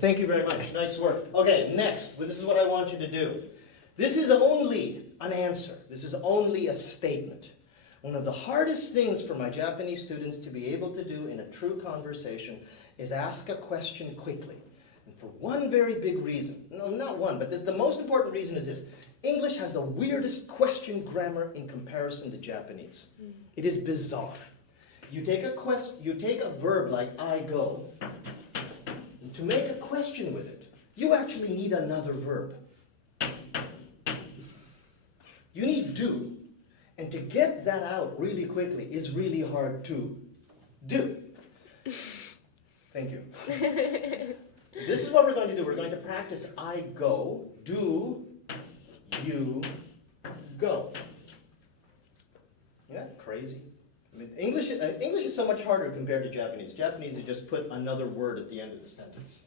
Thank you very much. Nice work. Okay, next. This is what I want you to do. This is only an answer. This is only a statement. One of the hardest things for my Japanese students to be able to do in a true conversation is ask a question quickly. And for one very big reason, no, not one, but the most important reason is this. English has the weirdest question grammar in comparison to Japanese. It is bizarre. You take a verb like I go, and to make a question with it, you actually need another verb. You need do. And to get that out really quickly is really hard to do. Thank you. This is what we're going to do. We're going to practice I go, do, you, go. Yeah, crazy. I mean, English is so much harder compared to Japanese. Japanese, you just put another word at the end of the sentence.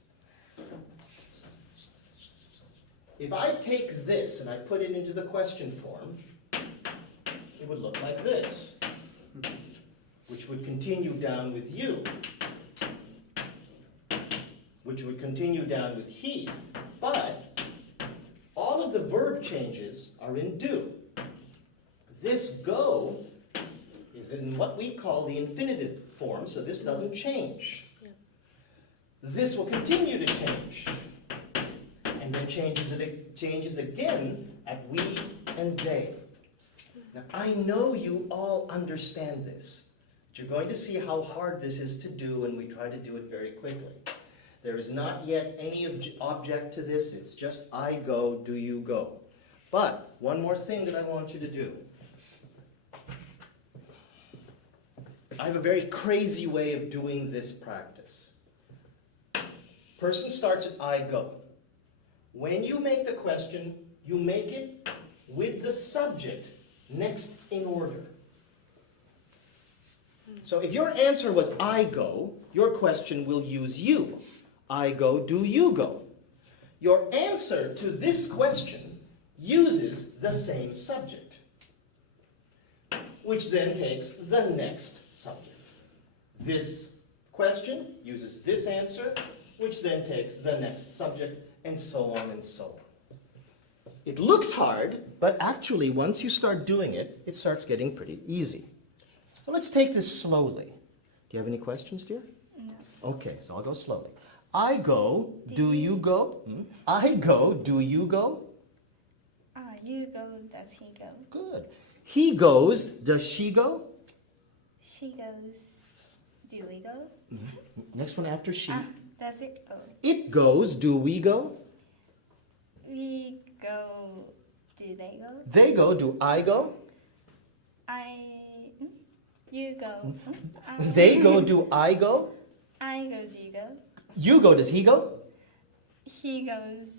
If I take this and I put it into the question form, it would look like this, which would continue down with you, which would continue down with he, but all of the verb changes are in do. This go is in what we call the infinitive form, so this doesn't change. This will continue to change, and then changes again at we and they. Now, I know you all understand this, but you're going to see how hard this is to do when we try to do it very quickly. There is not yet any object to this. It's just I go, do you go. But one more thing that I want you to do. I have a very crazy way of doing this practice. Person starts at I go. When you make the question, you make it with the subject next in order. So if your answer was I go, your question will use you. I go, do you go? Your answer to this question uses the same subject, which then takes the next subject. This question uses this answer, which then takes the next subject, and so on and so on. It looks hard, but actually once you start doing it, it starts getting pretty easy. So let's take this slowly. Do you have any questions, dear? No. Okay, so I'll go slowly. I go, do you go? I go, do you go? You go, does he go? Good. He goes, does she go? She goes, do we go? Next one after she. Does it go? It goes, do we go? We go, do they go? They go, do I go? You go. They go, do I go? I go, do you go? You go, does he go? He goes,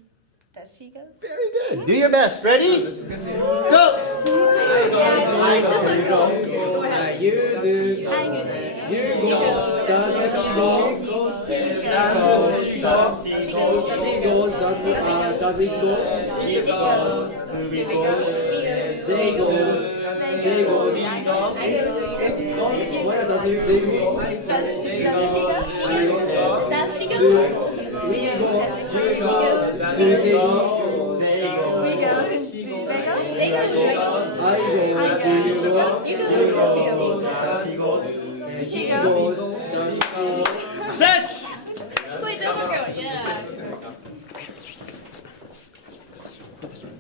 does she go? Very good. Do your best. Ready? Go! I go. You do. You go. Does he go? Does she go? She goes. Does it go? He goes. We go. They go. They go. We go. Where does they go? Does he go? Does she go? We go. He goes. They go. We go. They go. They go. I go. You go. You go. He goes. He goes. Set! Wait, don't go. Yeah.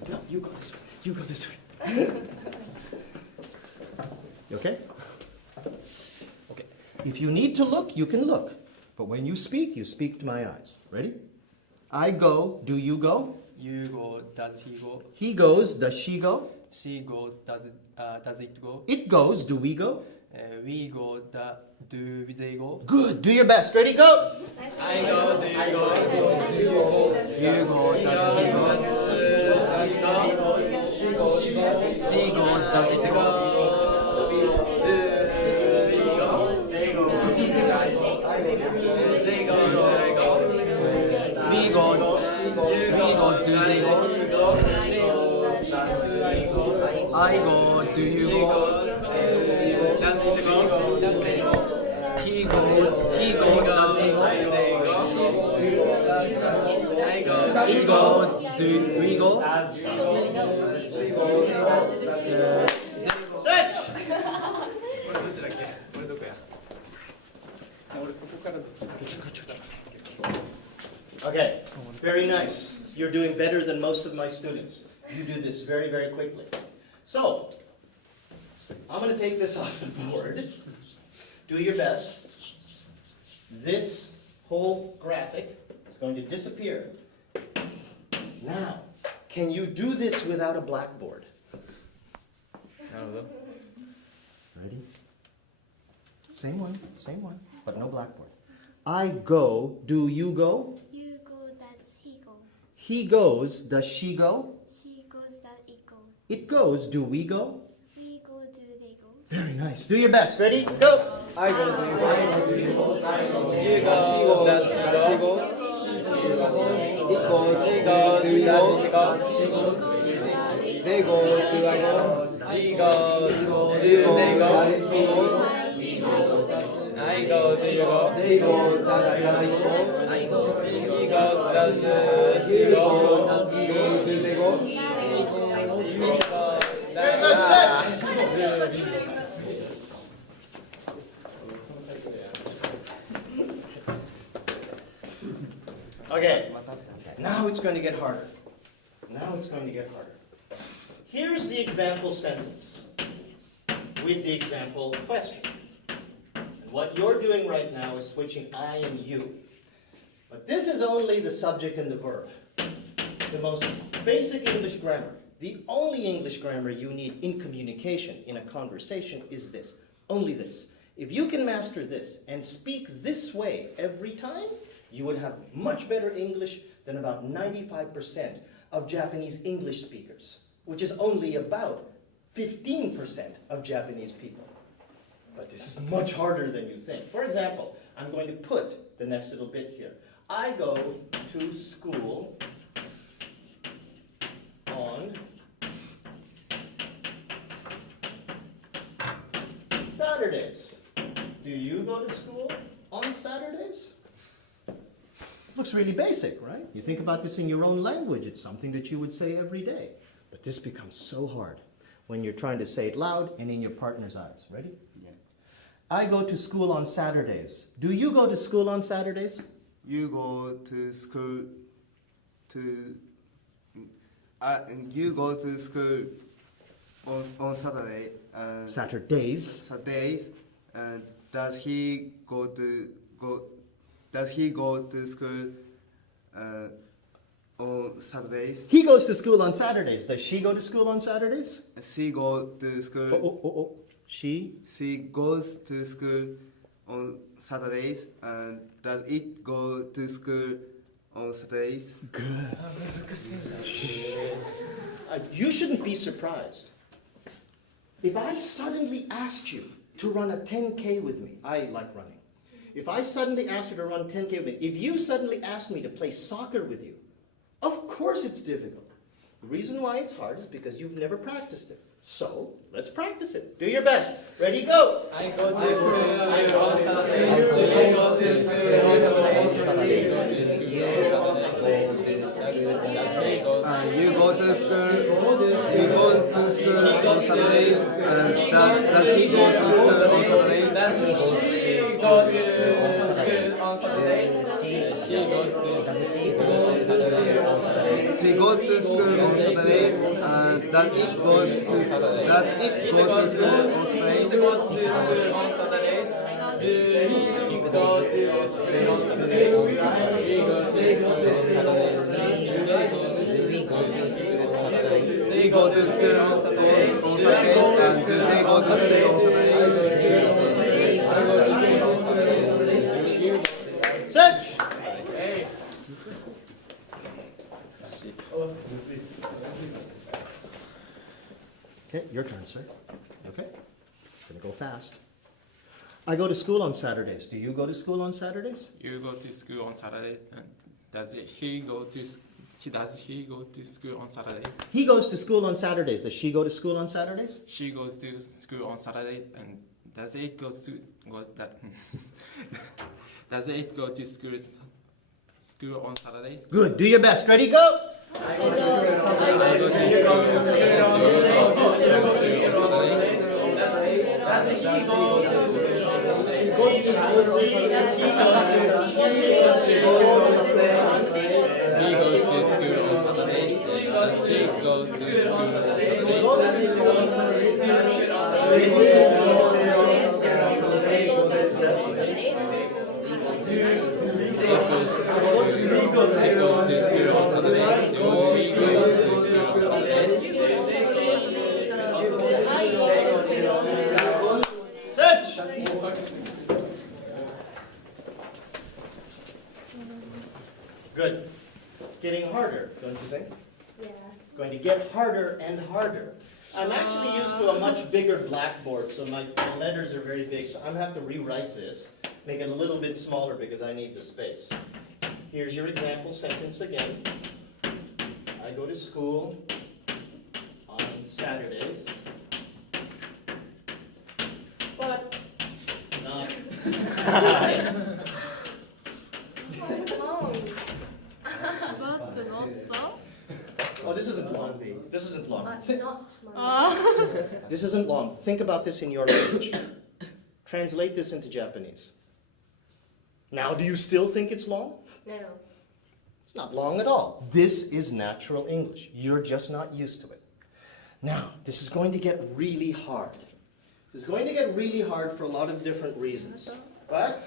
No, you go this way. You go this way. You okay? Okay. If you need to look, you can look. But when you speak to my eyes. Ready? I go, do you go? You go, does he go? He goes, does she go? She goes, does it go? It goes, do we go? We go, do they go? Good. Do your best. Ready? Go! I go, do you go? You go, does he go? She goes, does it go? We go, do they go? I go, do you go? Does it go? He goes, does he go? It goes. Do we go? Switch! これどっちだっけ？これどこや？俺ここからどっち？ Okay, very nice. You're doing better than most of my students. You do this very, very quickly. So, I'm going to take this off the board. Do your best. This whole graphic is going to disappear. Now, can you do this without a blackboard? なるほど。 Ready? Same one, but no blackboard. I go, do you go? You go, does he go? He goes, does she go? She goes, does it go? It goes, do we go? We go, do they go? Very nice. Do your best. Ready? Go! I go. Do you go? You go. Does she go? It goes. She goes. Do you go? They go. Do I go? He goes. Do you go? They go. He goes. I go. Do you go? They go. Does I go? I go. He goes. Does she go? Do they go? Very good. Switch! Okay, now it's going to get harder. Here's the example sentence with the example question. And what you're doing right now is switching I and you. But this is only the subject and the verb. The most basic English grammar. The only English grammar you need in communication, in a conversation, is this. Only this. If you can master this and speak this way every time, you would have much better English than about 95% of Japanese English speakers, which is only about 15% of Japanese people. But this is much harder than you think. For example, I'm going to put the next little bit here. I go to school on Saturdays. Do you go to school on Saturdays? Looks really basic, right? You think about this in your own language. It's something that you would say every day. But this becomes so hard when you're trying to say it loud and in your partner's eyes. Ready? Yeah. I go to school on Saturdays. Do you go to school on Saturdays? You go to school you go to school on Saturday. Saturdays. Saturdays. And does he go to school on Saturdays? He goes to school on Saturdays. Does she go to school on Saturdays? She go to school. She? She goes to school on Saturdays. And does it go to school on Saturdays? Good. You shouldn't be surprised. If I suddenly asked you to run a 10K with me, I like running. If I suddenly asked you to run 10K with me, if you suddenly asked me to play soccer with you, of course it's difficult. The reason why it's hard is because you've never practiced it. So, let's practice it. Do your best. Ready, go! I go to school on Saturdays. I go to school on Saturdays. You go to school on Saturdays. And does he go to school on Saturdays? She goes to school on Saturdays. She goes to school on Saturdays. And does it go to school on Saturdays? They go to school on Saturdays, and do they go to school on Saturdays? Search! Okay, your turn, sir. Okay, gonna go fast. I go to school on Saturdays. Do you go to school on Saturdays? You go to school on Saturdays, and does he go to school on Saturdays? He goes to school on Saturdays. Does she go to school on Saturdays? She goes to school on Saturdays, and does it go to school school on Saturdays. Good. Do your best. Ready? Go. I go to school on He goes to school on Saturdays. She goes to school on Good. Getting harder, don't you think? Yes. Going to get harder and harder. I'm actually used to a much bigger blackboard, so my letters are very big, so I'm going to have to rewrite this, make it a little bit smaller because I need the space. Here's your example sentence again. I go to school on Saturdays, but not Mondays. Oh, this isn't long. This isn't long. This isn't long. Think about this in your language. Translate this into Japanese. Now, do you still think it's long? No. It's not long at all. This is natural English. You're just not used to it. Now, this is going to get really hard. This is going to get really hard for a lot of different reasons. But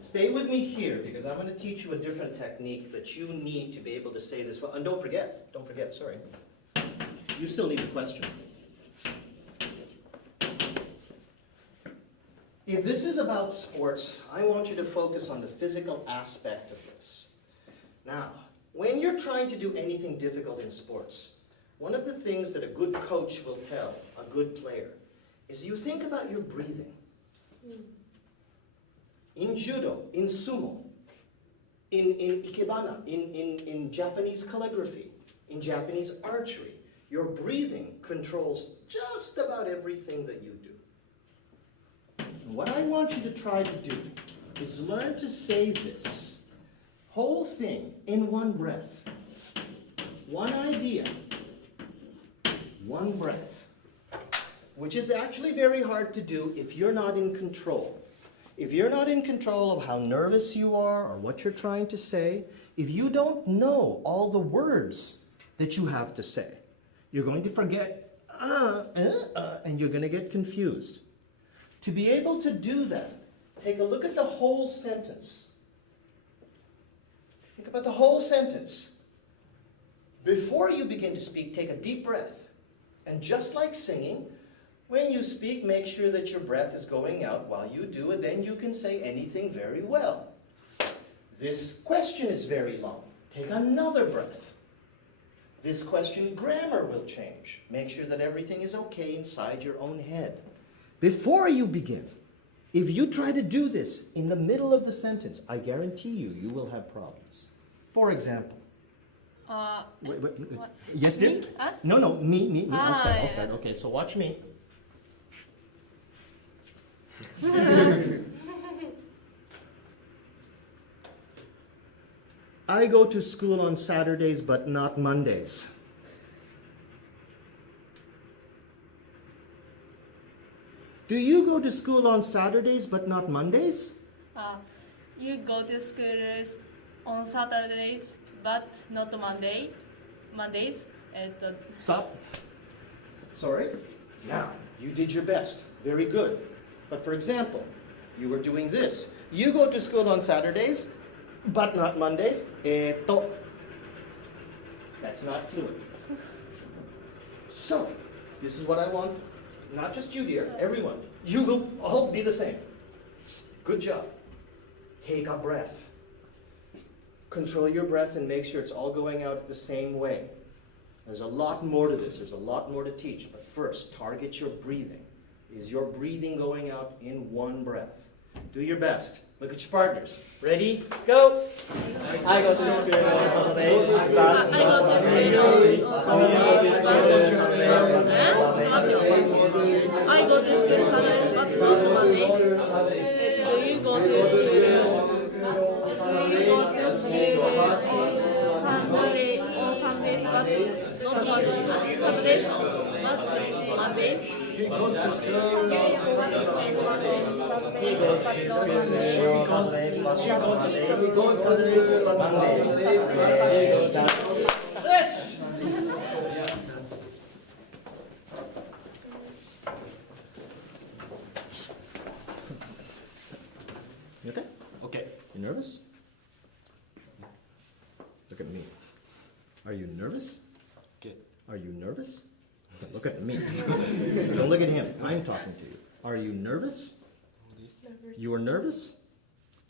stay with me here because I'm going to teach you a different technique that you need to be able to say this well. And don't forget, sorry. You still need a question. If this is about sports, I want you to focus on the physical aspect of this. Now, when you're trying to do anything difficult in sports, one of the things that a good coach will tell a good player is you think about your breathing. In judo, in sumo, in ikebana, in Japanese calligraphy, in Japanese archery, your breathing controls just about everything that you do. And what I want you to try to do is learn to say this whole thing in one breath. One idea, one breath, which is actually very hard to do if you're not in control. If you're not in control of how nervous you are or what you're trying to say, if you don't know all the words that you have to say, you're going to forget, and you're going to get confused. To be able to do that, take a look at the whole sentence. Think about the whole sentence. Before you begin to speak, take a deep breath. And just like singing, when you speak, make sure that your breath is going out while you do it, then you can say anything very well. This question is very long. Take another breath. This question grammar will change. Make sure that everything is okay inside your own head. Before you begin, if you try to do this in the middle of the sentence, I guarantee you will have problems. For example, wait. Yes, dear? No, me. I'll start. Okay, so watch me. I go to school on Saturdays, but not Mondays. Do you go to school on Saturdays, but not Mondays? You go to school on Saturdays, but not Mondays. Stop. Sorry. Now, you did your best. Very good. But for example, you were doing this. You go to school on Saturdays, but not Mondays. That's not fluent. So, this is what I want. Not just you, dear. Everyone. You will all be the same. Good job. Take a breath. Control your breath and make sure it's all going out the same way. There's a lot more to this. There's a lot more to teach. But first, target your breathing. Is your breathing going out in one breath? Do your best. Look at your partners. Ready? Go! I go to school on Saturdays, but I go to school Saturday, but not Monday. Do you go to school not Saturdays, but Mondays. He goes to school on Saturdays, but You okay? Okay. You nervous? Look at me. Are you nervous? Okay. Are you nervous? Look at me. Don't look at him. I'm talking to you. Are you nervous? You are nervous?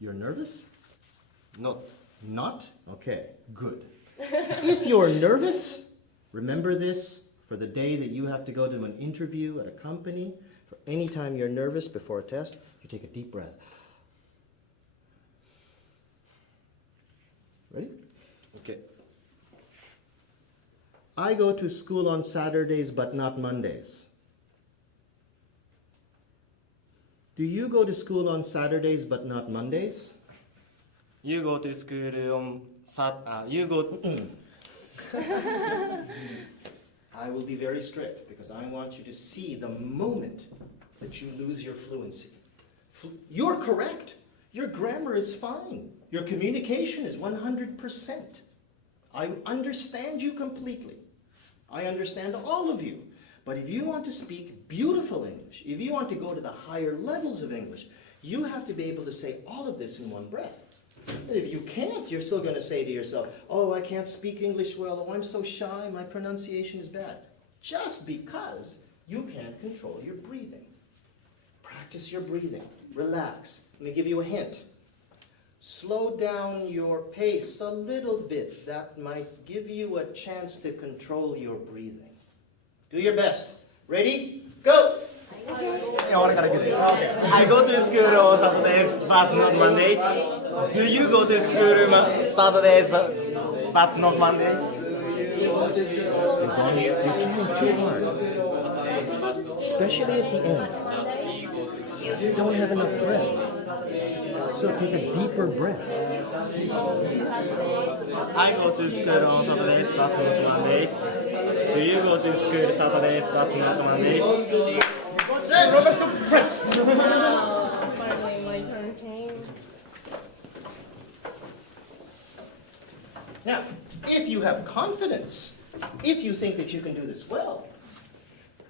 You're nervous? Not. Not? Okay, good. If you're nervous, remember this for the day that you have to go to an interview at a company. For any time you're nervous before a test, you take a deep breath. Ready? Okay. I go to school on Saturdays but not Mondays. Do you go to school on Saturdays but not Mondays? You go to school on you go. I will be very strict because I want you to see the moment that you lose your fluency. You're correct. Your grammar is fine. Your communication is 100%. I understand you completely. I understand all of you. But if you want to speak beautiful English, if you want to go to the higher levels of English, you have to be able to say all of this in one breath. And if you can't, you're still going to say to yourself, oh, I can't speak English well, oh, I'm so shy, my pronunciation is bad. Just because you can't control your breathing. Practice your breathing. Relax. Let me give you a hint. Slow down your pace a little bit. That might give you a chance to control your breathing. Do your best. Ready? Go! I go to school on Saturdays but not Mondays. Do you go to school Saturdays but not Mondays? You're trying too hard. Especially at the end. You don't have enough breath. So take a deeper breath. I go to school on Saturdays but not Mondays. Do you go to school Saturdays but not Mondays? Now, if you have confidence, if you think that you can do this well,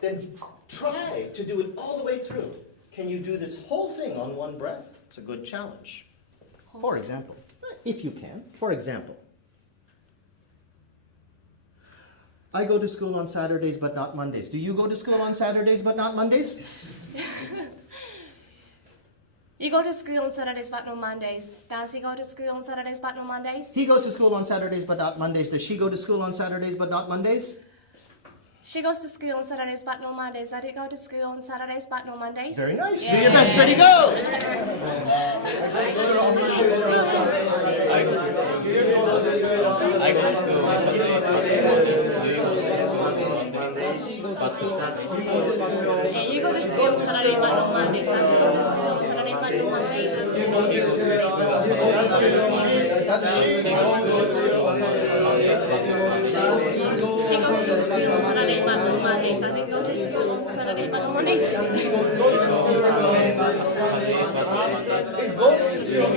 then try to do it all the way through. Can you do this whole thing on one breath? It's a good challenge. For example, if you can, for example, I go to school on Saturdays but not Mondays. Do you go to school on Saturdays but not Mondays? You go to school on Saturdays but no Mondays. Does he go to school on Saturdays but no Mondays? He goes to school on Saturdays but not Mondays. Does she go to school on Saturdays but not Mondays? She goes to school on Saturdays but no Mondays. Does he go to school on Saturdays but no Mondays? Very nice. Yeah. Do your best. Ready, go! And you go to school on Saturday but no Mondays. Does he go to school on Saturday but no Mondays? She goes to school on Saturday but no Mondays. Does he go to school on Saturday but no Mondays? It goes to school.